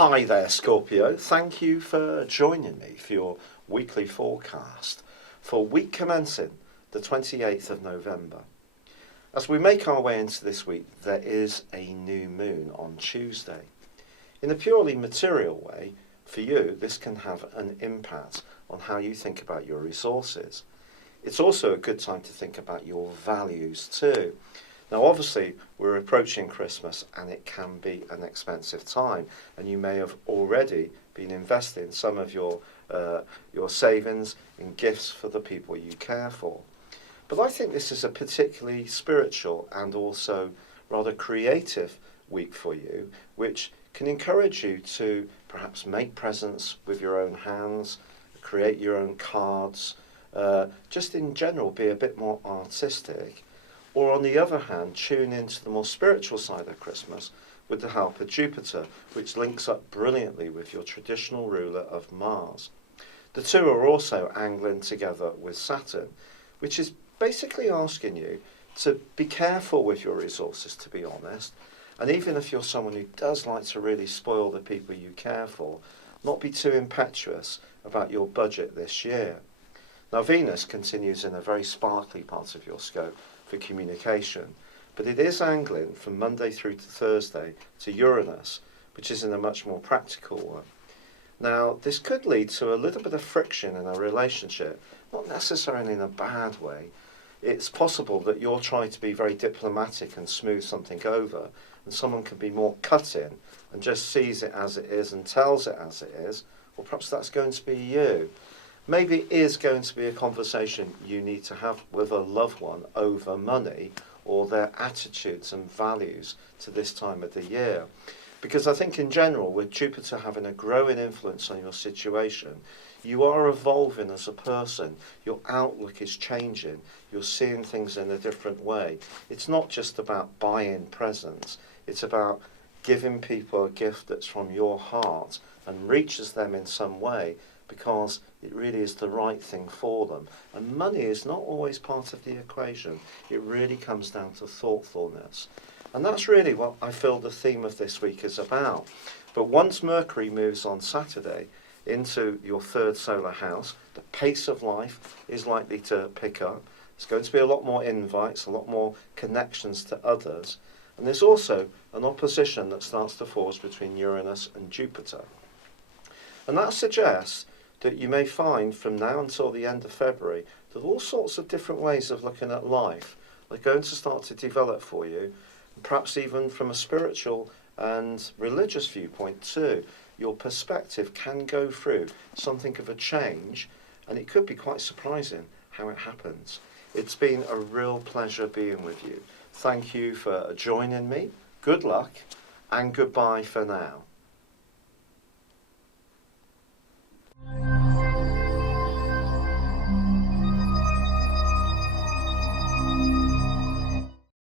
Hi there, Scorpio. Thank you for joining me for your weekly forecast for week commencing the 28th of November. As we make our way into this week, there is a new moon on Tuesday. In a purely material way, for you, this can have an impact on how you think about your resources. It's also a good time to think about your values too. Now obviously we're approaching Christmas and it can be an expensive time, and you may have already been investing some of your savings in gifts for the people you care for. But I think this is a particularly spiritual and also rather creative week for you, which can encourage you to perhaps make presents with your own hands, create your own cards, just in general be a bit more artistic. Or on the other hand, tune into the more spiritual side of Christmas with the help of Jupiter, which links up brilliantly with your traditional ruler of Mars. The two are also angling together with Saturn, which is basically asking you to be careful with your resources, to be honest. And even if you're someone who does like to really spoil the people you care for, not be too impetuous about your budget this year. Now Venus continues in a very sparkly part of your scope for communication, but it is angling from Monday through to Thursday to Uranus, which is in a much more practical one. Now this could lead to a little bit of friction in a relationship, not necessarily in a bad way. It's possible that you're trying to be very diplomatic and smooth something over, and someone can be more cutting and just sees it as it is and tells it as it is, or perhaps that's going to be you. Maybe it is going to be a conversation you need to have with a loved one over money or their attitudes and values to this time of the year. Because I think in general, with Jupiter having a growing influence on your situation, you are evolving as a person. Your outlook is changing. You're seeing things in a different way. It's not just about buying presents. It's about giving people a gift that's from your heart and reaches them in some way, because it really is the right thing for them. And money is not always part of the equation. It really comes down to thoughtfulness. And that's really what I feel the theme of this week is about. But once Mercury moves on Saturday into your third solar house, the pace of life is likely to pick up. There's going to be a lot more invites, a lot more connections to others. And there's also an opposition that starts to forge between Uranus and Jupiter. And that suggests that you may find from now until the end of February that all sorts of different ways of looking at life are going to start to develop for you, and perhaps even from a spiritual and religious viewpoint too. Your perspective can go through something of a change, and it could be quite surprising how it happens. It's been a real pleasure being with you. Thank you for joining me. Good luck and goodbye for now.